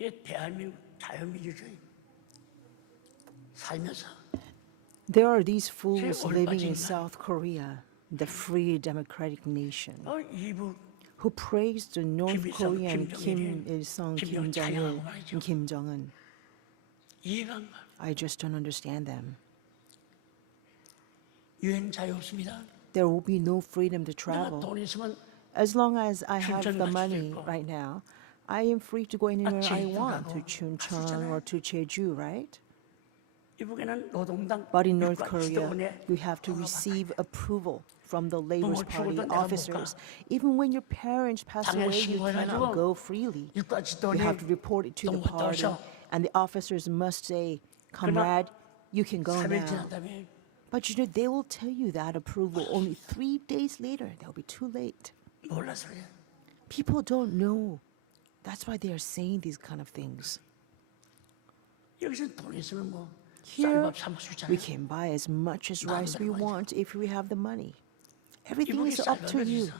이 대한민국 자유민주주의 살면서 There are these fools 올바진 living in 인간. South Korea, the free democratic nation, 이부 who praised the North 김일성, Korean Kim 김정일이 Il-sung, Kim 김정일 Jong-il, 찬양하고 말이죠. and Kim Jong-un. 이해가 안 가. I just don't understand them. 유행 자유 없습니다. There will be no freedom to 내가 travel. 돈 있으면 As long as I have 춘천 the 갈 수도 money 있고. right now, I am free to go anywhere I 제주도 want, 가고 to Chuncheon 갔었잖아요. or to Jeju, right? 이북에는 노동당 But in North 육관 Korea, 지도원의 you have to 허가받아야 receive 돼. approval from the Labor 부모 Party 죽어도 내가 못 officers. 가. Even when your parents pass 당연 away, you 신고해가지고 cannot go freely. 육관 You 지도원이 have to report it to the 똥 갔다 party, 오셔. and the officers must say, "Comrade, you can go 3일 now." 지난 다음에 But you know, they will tell you that approval only 3 days later. They'll be too late. 몰라서 그래. People don't know. That's why they are saying these kind of things. 여기서 돈 있으면 뭐 Here, 쌀밥 사 먹을 수 we 있잖아요. can buy as much as rice we 마음대로 want if we have the money. Everything 이북이 is up to 쌀밥이 you. 있어.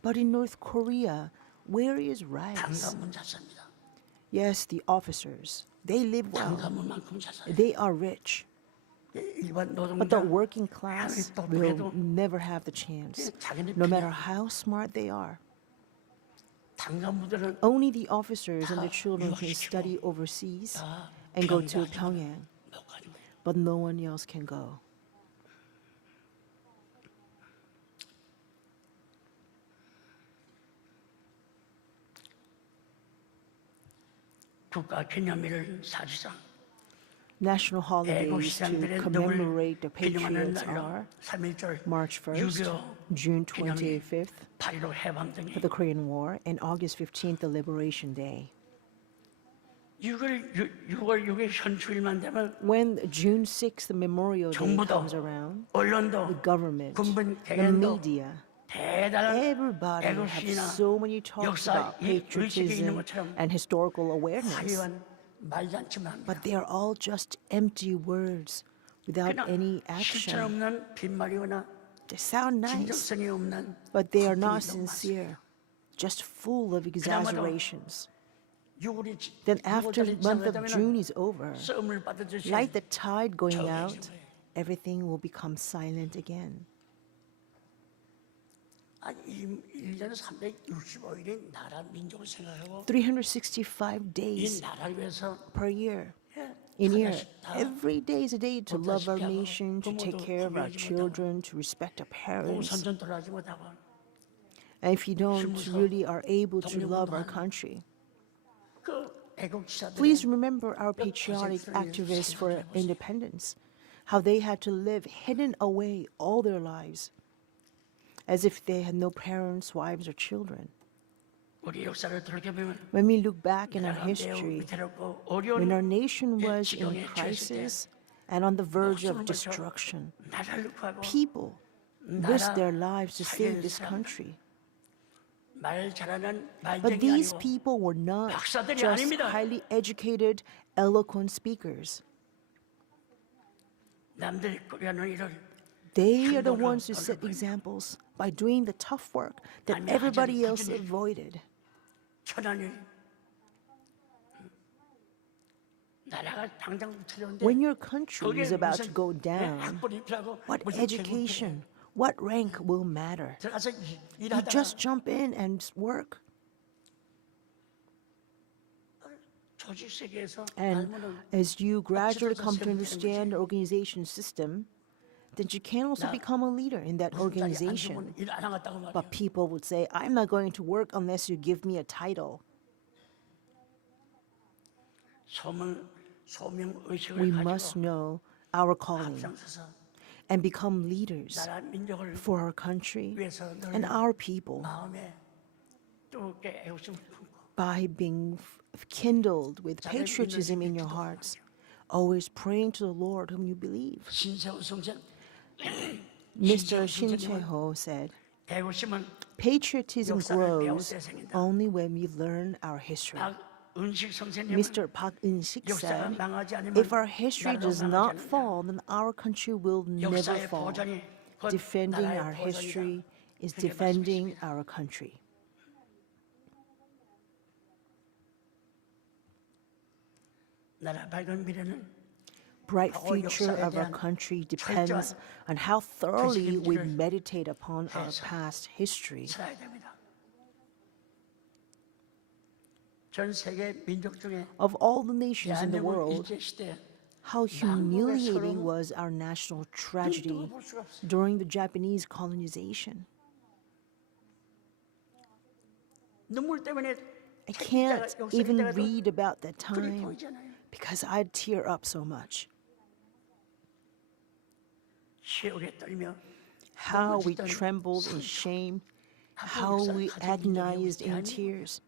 But in North Korea, where is rice? 당간문 잘 삽니다. Yes, the officers, they live well. 당간문만큼 잘 사요. They are rich. 일반 But the 노동자 working class will never have the chance, no matter how smart they are. 당간부들은 Only the officers and the 다 children can 유학시키고 study overseas 다 and go to 병가지고 Pyongyang, 못 가는 거예요. but no one else can go. 국가 기념일을 사실상 National holidays to 애국시장들의 commemorate the 기념하는 patriots 날로 are 3.1절 March 1st, 6.25 June 기념일 25th 8.15 해방 등이 for the Korean War, and August 15th, the Liberation Day. 6월 6일 현충일만 되면 When June 6th, the Memorial Day 정부도 comes around, 언론도 the government, 군분 the 개개인도 media, 대단한 everybody have 애국심이나 so many talks 역사 about 의식이 있는 patriotism 것처럼 and historical awareness, 화려한 말도 않지만 but they are all just empty words without 그냥 any 실천 action. 없는 빈말이거나 They sound nice, 진정성이 없는 but they are not 거품이 너무 많습니다. sincere, just full of exaggerations. 6월이 Then after the month of June is over, 썸을 받아주시 like the tide going 정해진 out, 거예요. everything will become silent again. 아니 1년 365일이 나라 민족을 생각하고 365 이 days 나라를 위해서 per year. 예, In year, 하나씩 다 every day is a day to love our 보다시피 하고 nation, to take 부모도 care of our 구별하지 children, to respect our parents. 공선전 돌아가지 못하고 And if you don't 힘으로 really are able to love our 독립운동하는 country, 그 애국지사들의 please remember our patriotic activists for independence, how they had to live hidden away all their lives, as if they had no parents, wives, or children. 우리 역사를 돌이켜보면 When we look back in our 나라가 매우 history, 위태롭고 when our 어려운 nation was in 지경에 처했을 때 crisis and on the verge of 목숨을 걸쳐 destruction, 나라를 구하고 people risked their lives to save this 살려냈어야 country. 말 잘하는 But 말쟁이 these 아니고 people were not 박사들이 just 아닙니다. highly educated, eloquent speakers. 남들이 꾸려놓은 일을 They are the ones who set examples by doing the tough work that everybody else avoided. 천안이 나라가 당장 틀렸는데 When your country is about to go down, 학벌이 필요하고 what 무슨 education, what rank will matter? 들어가서 You 일하다가 just jump in and work. 조직 세계에서 And 알면은 as you gradually come to understand the organization system, then you can also become a leader in that 무슨 자리 안 organization. 주면 일 안 하겠다고 말이야. But people would say, I'm not going to work unless you give me a title. 소명 We 의식을 must 가지고 know our calling 앞장서서 and become leaders 나라 민족을 for our country 위해서 and 늘 our people 마음에 뜨겁게 애국심을 품고 by being kindled with patriotism in your hearts, always praying to the Lord whom you believe. 신세호 성전 Mr. Shin Chae-ho said, 애국심은 patriotism 역사를 배울 grows 때 생긴다. only when we learn our history. 박은식 선생님은 Mr. Park In-sik 역사가 said, 망하지 않으면 if our history 나라도 does 망하지 not 않는다. fall, then our country will never 역사의 fall. 보존이 곧 Defending 나라의 our 보존이다. history is 그렇게 defending 말씀하십니다. our country. 나라 밝은 미래는 Bright 더 future 역사에 of our 대한 country depends on how thoroughly we meditate upon our past history. 살아야 됩니다. 전 세계 민족 중에 Of all the nations in the 대한민국 world, 일제 시대 how humiliating was our national tragedy 볼 수가 없어요. during the Japanese colonization. 눈물 때문에 I 책 can't 읽다가 역사 even 읽다가도 read about that 눈이 time 보이잖아요. because I'd tear up so much. 시옥에 떨며 How we 넘어지던 trembled in 상처. shame, 한국 how 역사를 we 가진 민족이 agonized in 대한민국. tears.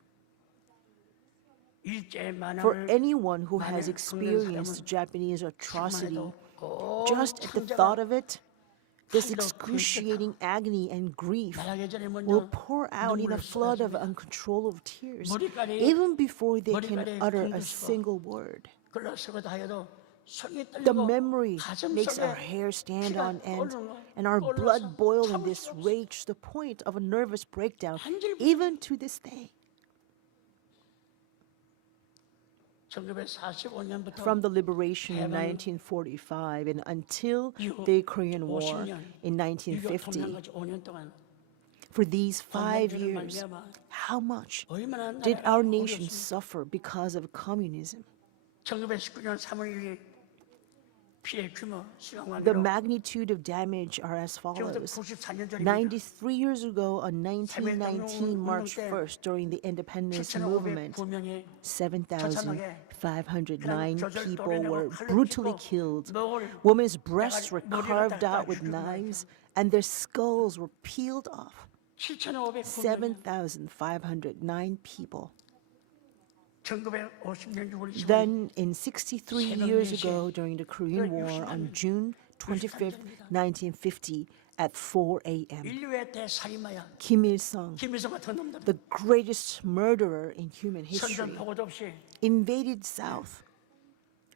일제 For 만화를 anyone who 만에 has 겪는 experienced 사람은 Japanese atrocity, 생각만 해도 just at the 창자가 thought of it, this 하늘로 excruciating agony and grief 말하기 전에 will 먼저 pour out in a 눈물을 flood of 쏟아집니다. uncontrollable tears, 머리카락에- even before they can 머리카락에 utter a 긁으시고 single word. 글러서고도 하여도 손이 The 떨리고 memory 가슴 makes our 속에 hair stand 피가 on end 끓는 and our 끓어서 blood boil in 참을 this 수가 없어요. rage to the point of a nervous breakdown, 한질- even to this day. 1945년부터 From the liberation in 해방 1945 and until 이후 the Korean War 50년 in 유교 1950, 통상까지 5년 동안 for these 5 전쟁으로 years, 말미암아 how much 얼마나 did 나라가 our nation 어려웠습니까? suffer because of communism? 1919년 3월 1일 피해 규모 The 시간관계로 magnitude of damage are as 지금부터 follows. 94년 전입니다. 93 years ago, on 1919 March 1st, during the independence movement, 7,509명의 7,509 people were 칼로 brutally 찔고 killed. 목을 Women's breasts were 머리를 carved 갖다가 out with 죽이고 knives, and their skulls were peeled off. 7,509명 7,509 people. 1950년 6월 25일 Then, in 63 years ago, during the Korean War, on June 25th, 1950, at 4 a.m., 인류의 대살인마야 Kim Il-sung, 김일성 같은 놈들 the greatest murderer in human 선전 history, 보고도 없이 invaded South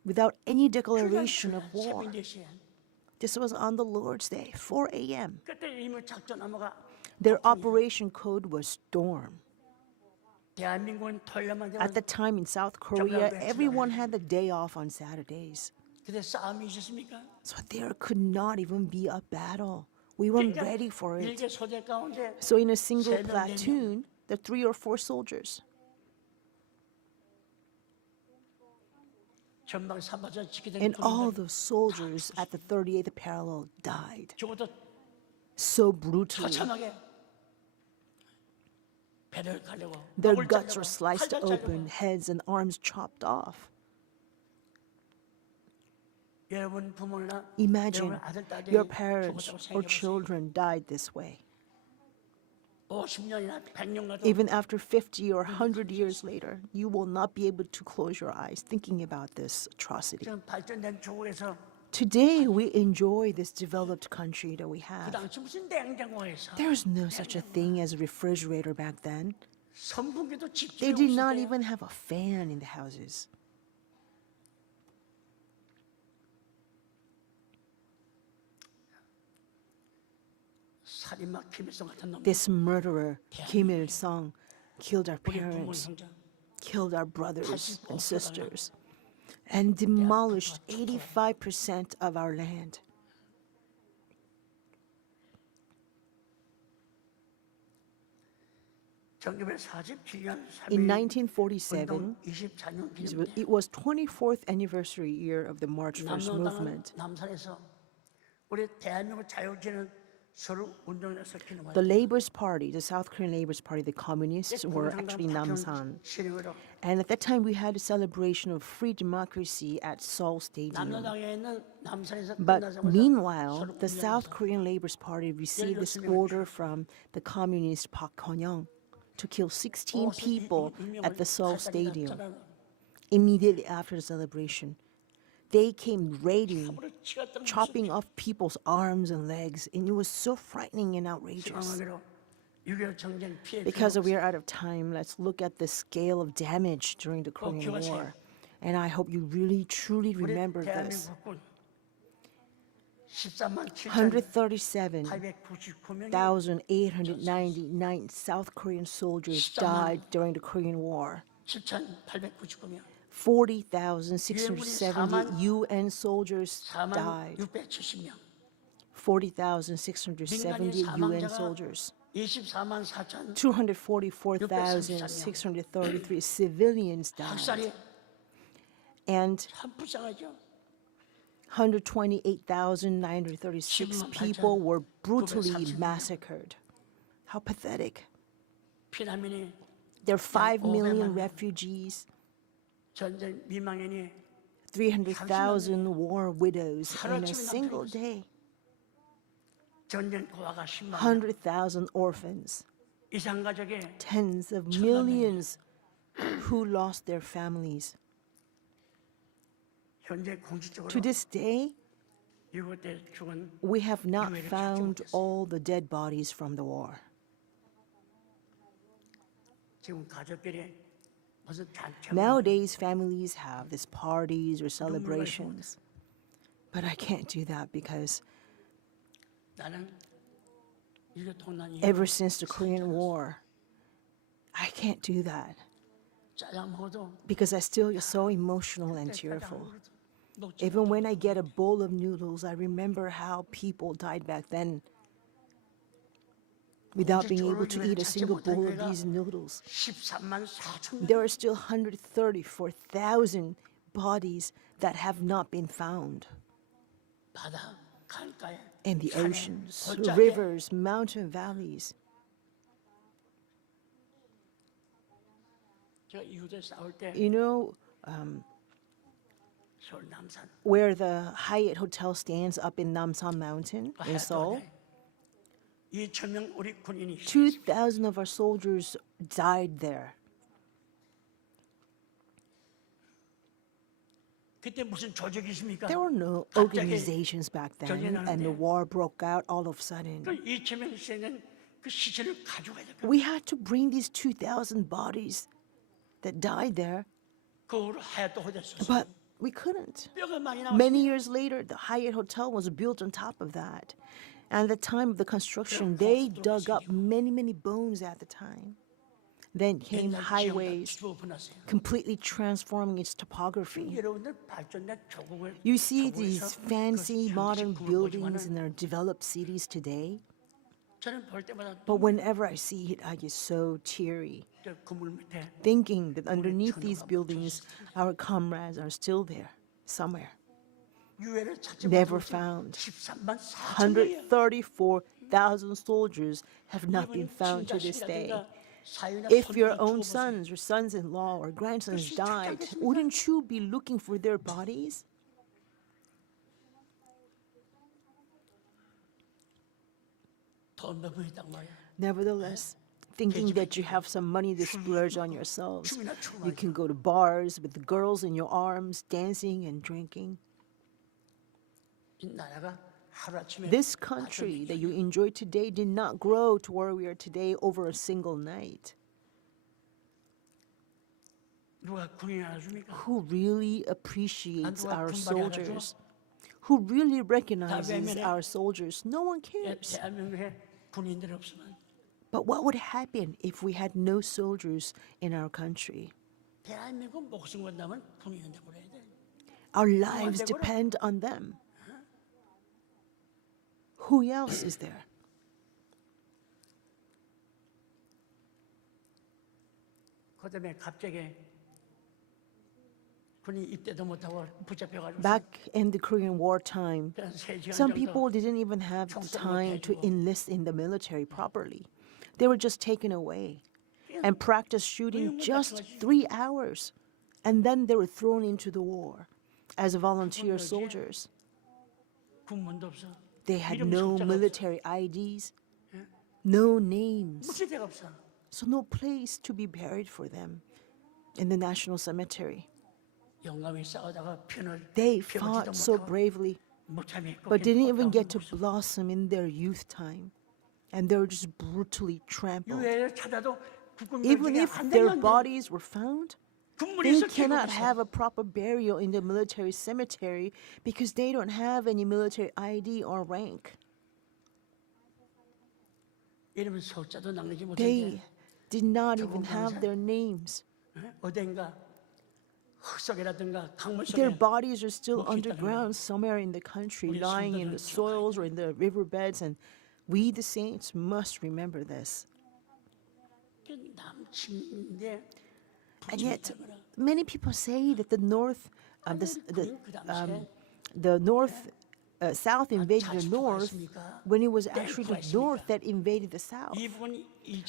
without any declaration of war. 새벽 4시에 This was on the Lord's Day, 4 a.m. 그때 이미 작전 암호가 Their operation code was Storm. 대한민국은 토요일만 At the 되면 time in South Korea, everyone had the day off on Saturdays. 그때 싸움이 있었습니까? So there could not even be a battle. We weren't ready for it. 일개 소대 가운데 So in a single 세 명, 네 명. platoon, there are 3 or 4 soldiers. 전방 3파전 지키던 And all 군인들 the soldiers at the 38th parallel died 죽어도 so brutally. 처참하게 배를 가려고 Their 목을 guts 자르고 were sliced 팔을 open, 자르고. heads and arms chopped off. 여러분 부모나 Imagine 여러분 아들 딸이 your parents 죽었다고 or 생각해보세요. children died this way. 50년이나 100년 가도 Even after 50 or 100 years later, you will not be able to close your eyes thinking about this atrocity. 지금 발전된 조국에서 Today, we enjoy this developed country that we 그 have. 당시 무슨 냉장고에서 There was no such a thing as a refrigerator back then. 선풍기도 They 집중해 did not 없을 때 even have a fan in the houses. 살인마 김일성 같은 놈 This murderer, Kim Il-sung, killed our 우리 부모 parents, 형제 killed our brothers and sisters, and demolished 85% of our land. In 1947, it was 24th anniversary year of the March 1st movement. 남산에서 우리 대한민국 자유지는 서로 운동을 해서 기능을 The Labour's Party, the South Korean Labour's Party, the communists were actually Namsan. 실행으로 And at that time, we had a celebration of free democracy at Seoul Stadium. 남로당에 있는 남산에서 But 끝나자마자 meanwhile, 서로 the South 운동해서 Korean Labour's Party received this order from the communist Park Geun-young to kill 16 people at the Seoul Stadium. Immediately after the celebration, they came raiding, chopping off people's arms and legs, and it was so frightening and outrageous. Because we are out of time, let's look at the scale of damage during the Korean War. And I hope you really, truly remember this. 137,899 South Korean soldiers died during the Korean War. 7,899명. 40,670 UN soldiers 4만 died. 670명. 40,670 민간인 UN 사망자가 soldiers. 24만 4천 244,633 civilians died. 학살이 And 참 불쌍하죠. 128,936 people were brutally massacred. How pathetic. 피난민이 There are 5 million 500만 명. refugees, 전쟁 미망인이 300,000 war widows in a 하루아침에 single 남편이 day, 전쟁 고아가 10만 명. 100,000 orphans, 이산가족의 tens of millions who lost their families. 현재 공식적으로 To this day, 6월 때 죽은 we have not 유해를 found 찾지 못했어요. all the dead bodies from the war. 지금 가족끼리 무슨 잔치 Nowadays, families have these parties or celebrations. But I can't do that because 나는 이거 통난 ever since the Korean War, I can't do that 짜장 먹어도 because I still get so emotional and tearful. Even when I get a bowl of noodles, I remember how people died back then without being able to eat a single bowl of these noodles. 13만 4천 There are still 134,000 bodies that have not been found 바다 강가에 in the 산에, oceans, 골짜기에 rivers, mountain valleys. 제가 이웃에 싸울 때 You know, 서울 남산 where the Hyatt Hotel stands up in Namsan Mountain in Seoul, 2,000명 우리 군인이 2,000 of our soldiers died there. 그때 무슨 조직이 있습니까? There were no 갑자기 organizations back then, 전쟁 and the 나는데 war broke out all of a sudden. 그 2,000명 있는 그 시체를 가져가야 될 거예요. We had to bring these 2,000 bodies that died there, 그거로 하얗도 호됐었어. but we couldn't. 뼈가 많이 Many 나왔어요. years later, the Hyatt Hotel was built on top of that. And at the time of the construction, they dug up many, many bones at the time. Then came 옛날 지형 다 highways, 뒤집어 엎어놨어요. completely transforming its topography. 여러분들 발전된 조국을 You see 조국에서 these fancy 그 modern 형식을 buildings 보지만은 in our developed cities today, 저는 볼 때마다 but whenever I see it, I get so teary, 저 건물 밑에 thinking that underneath these buildings, our comrades are still there, somewhere, 유해를 찾지 never 못해서 found. 13만 4천 명이에요. 134,000 soldiers have not been found to this day. If your own sons or sons-in-law or grandsons died, wouldn't you be looking for their bodies? 돈 몇 푼 있단 말이야. Nevertheless, thinking that you have some money to splurge on yourselves, you can go to bars with the girls in your arms, dancing and drinking. 이 나라가 하루아침에 This country that you enjoy today did not grow to where we are today over a single night. 누가 군인 알아줍니까? Who really appreciates 누가 our 군발이 soldiers? Who really recognizes 외면해. our soldiers? No one cares. 대한민국에 군인들 없으면 But what would happen if we had no soldiers in our country? 대한민국 목숨 건다면 군인한테 그래야 돼. Our lives depend on them. Who else is there? 그다음에 갑자기 군인 입대도 못하고 붙잡혀가지고 Back in the Korean War time, 그냥 3시간 some 정도 people didn't even have the time to enlist in the military properly. They were just taken away and practiced shooting just 3 hours. And then they were thrown into the war as volunteer soldiers. 군문도 없어. They had 이름 no 석자가 없어. military IDs, no names, 무시대가 없어. so no place to be buried for them in the national cemetery. 영감이 싸우다가 편을 They 펴보지도 fought so 못하고 bravely, 무참히 but didn't even get to 꺾여 blossom in their youth time. And they were just brutally trampled. 유해를 찾아도 국군 Even 면직이 if 안 their 되면 bodies were found, 군물이 they 있어 cannot 태국에서. have a proper burial in the military cemetery because they don't have any military ID or rank. 이러면 석자도 남기지 They 못했는데 did not even have their names. 어딘가 흙속이라든가 강물 Their 속에 bodies are still 묵혀 있다는 underground somewhere in the country, 우리 lying in 성도들은 the soils or in the riverbeds, and we, the saints, must remember this. 남친인데 And yet, many people say that the North, the North, South invaded the North when it was actually the North that invaded the South.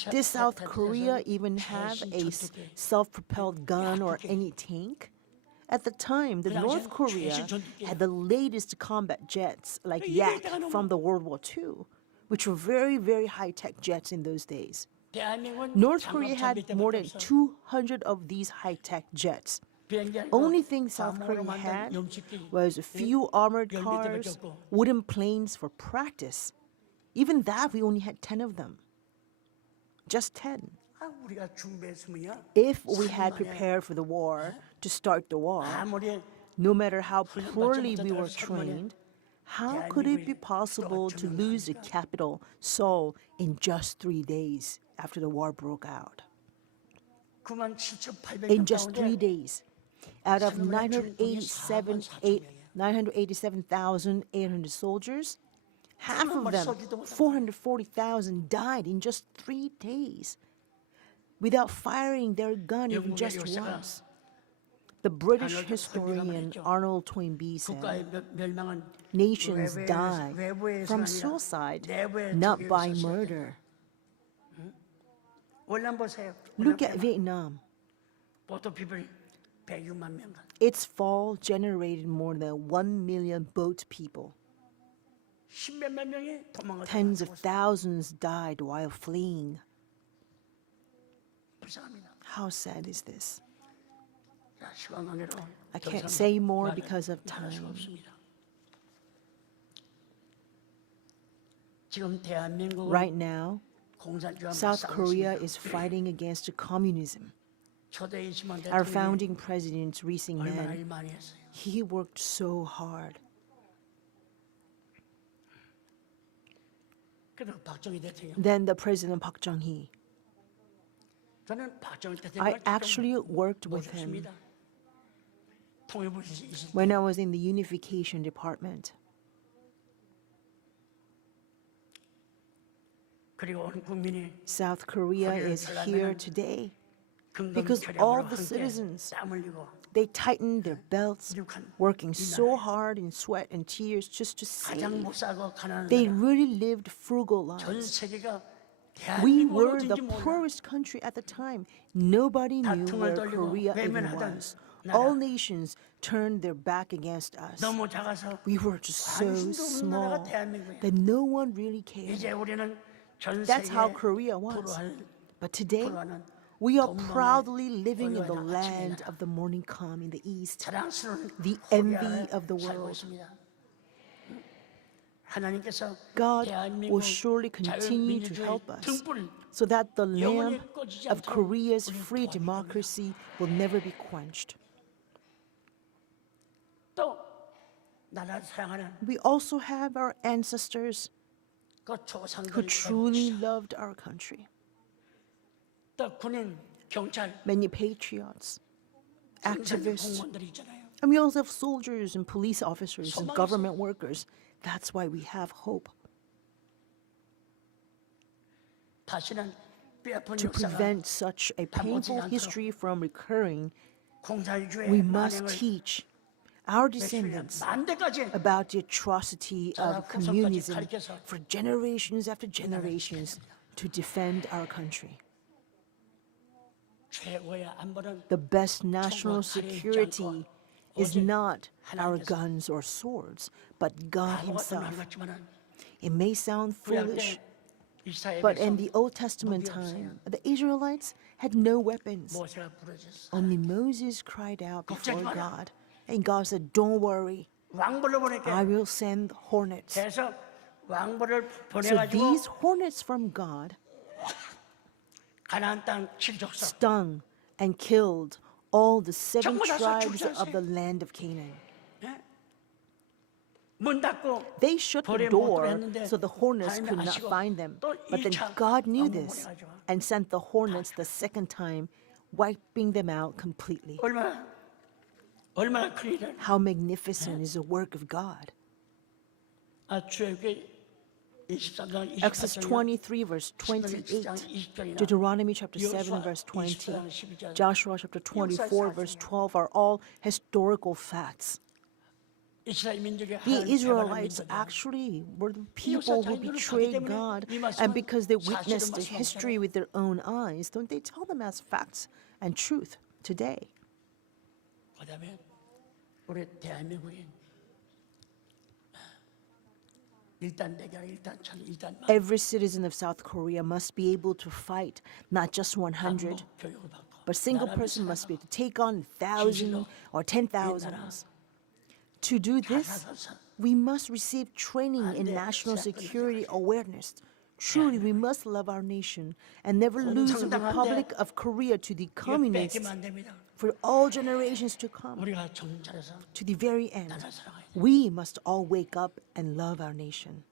Did South Korea even have a self-propelled gun or any tank? At the time, the North Korea had the latest combat jets, like Yak from the World War II, which were very, very high-tech jets in those days. North Korea had more than 200 of these high-tech jets. Only thing South Korea had was a few armored cars, wooden planes for practice. Even that, we only had 10 of them. Just 10. If we had prepared for the war, to start the war, no matter how poorly we were trained, how could it be possible to lose the capital, Seoul, in just 3 days after the war broke out? In just 3 days, out of 987,800 soldiers, half of them, 440,000, died in just 3 days without firing their gun even just once. The British historian Arnold Toynbee said, nations die from suicide, not by murder. Look at Vietnam. Its fall generated more than 1 million boat people. Tens of thousands died while fleeing. How sad is this? I can't say more because of time. Right now, South Korea is fighting against communism. Our founding president, Lee Sing-man, he worked so hard. Then the President Park Chung-hee. I actually worked with him when I was in the unification department. South Korea is here today because all the citizens, they tightened their belts, working so hard in sweat and tears just to save. They really lived frugal lives. We were the poorest country at the time. Nobody knew where Korea even was. All nations turned their back against us. We were just so small that no one really cared. That's how Korea was. But today, we are proudly living in the land of the morning calm in the East, the envy of the world. God will surely continue to help us so that the lamp of Korea's free democracy will never be quenched. We also have our ancestors who truly loved our country. Many patriots, activists, and we also have soldiers and police officers and government workers. That's why we have hope. To prevent such a painful history from recurring, we must teach our descendants about the atrocity of communism for generations after generations to defend our country. The best national security is not our guns or swords, but God Himself. It may sound foolish, but in the Old Testament time, the Israelites had no weapons. Only Moses cried out before God, and God said, "Don't worry, I will send hornets." So these hornets from God stung and killed all the 7 tribes of the land of Canaan. They shut the door so the hornets could not find them. But then God knew this and sent the hornets the second time, wiping them out completely. 얼마나 큰 일을. How magnificent is the work of God. 출애굽기 23장 Exodus 28절 23, verse 28, Deuteronomy chapter 7, verse 20, Joshua chapter 24, verse 12 are all historical facts. The Israelites actually were the people who betrayed God, and because they witnessed the history with their own eyes, don't they tell them as facts and truth today? 그다음에 우리 대한민국이 일단 대결 일단 천 일단 Every citizen of South Korea must be able to fight not just 100, 교육을 받고 but single person must be able to take on 1,000 or 10,000s. To do this, we must receive training in national security awareness. Truly, we must love our nation and never lose the Republic of Korea to the communists 뺏기면 안 됩니다. for all generations to come. 우리가 정신 차려서 To the very end, 나라 사랑해야 돼. we must all wake up and love our nation.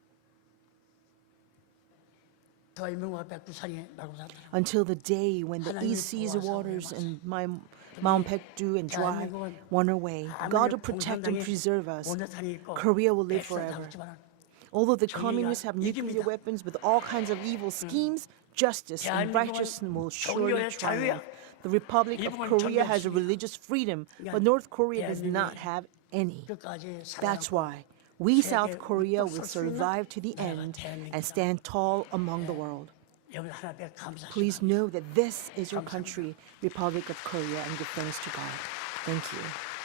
대한민국과 백두산이 말고 살더라. Until the day when the east seas waters and Mount Baekdu and dry run away, God will protect and preserve us. Korea will live forever. Although the communists have nuclear weapons with all kinds of evil schemes, justice and righteousness will surely triumph. The Republic of Korea has a religious freedom, but North Korea does not have any. That's why we, South Korea, will survive to the end and stand tall among the world. Please know that this is your country, Republic of Korea, and give thanks to God. Thank you.